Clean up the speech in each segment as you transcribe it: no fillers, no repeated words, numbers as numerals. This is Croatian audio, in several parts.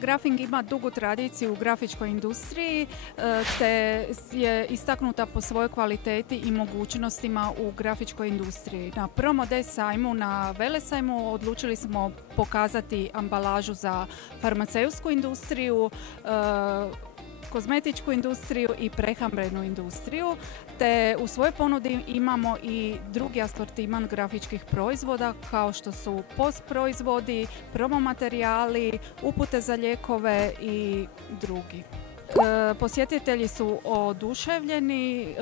Grafing ima dugu tradiciju u grafičkoj industriji te je istaknuta po svojoj kvaliteti i mogućnostima u grafičkoj industriji. Na prvom OD sajmu na Velesajmu odlučili smo pokazati ambalažu za farmaceutsku industriju, kozmetičku industriju i prehrambenu industriju, te u svojoj ponudi imamo i drugi asortiman grafičkih proizvoda kao što su postproizvodi, promomaterijali, upute za lijekove i drugi. Posjetitelji su oduševljeni,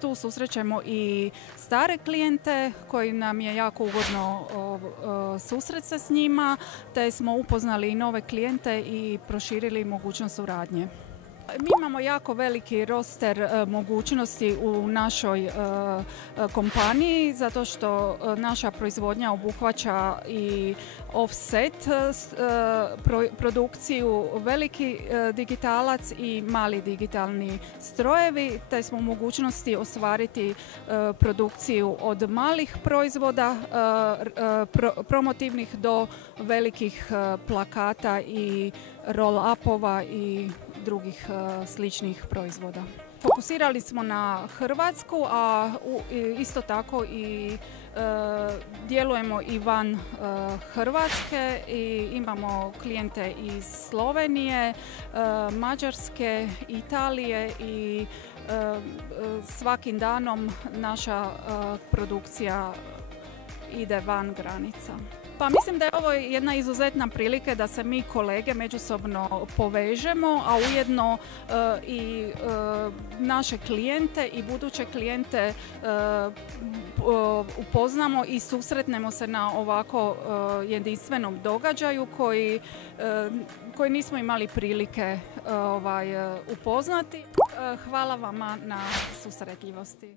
tu susrećemo i stare klijente koji nam je jako ugodno susret se s njima, te smo upoznali i nove klijente i proširili mogućnost suradnje. Mi imamo jako veliki roster mogućnosti u našoj kompaniji zato što naša proizvodnja obuhvaća i offset produkciju, veliki digitalac i mali digitalni strojevi, te smo u mogućnosti ostvariti produkciju od malih proizvoda, promotivnih do velikih plakata i roll-upova i drugih sličnih proizvoda. Fokusirali smo na Hrvatsku, a isto tako i djelujemo i van Hrvatske i imamo klijente iz Slovenije, Mađarske, Italije i svakim danom naša produkcija ide van granica. Pa mislim da je ovo jedna izuzetna prilika da se mi kolege međusobno povežemo, a ujedno i naše klijente i buduće klijente upoznamo i susretnemo se na ovako jedinstvenom događaju koji nismo imali prilike upoznati. Hvala vama na susretljivosti.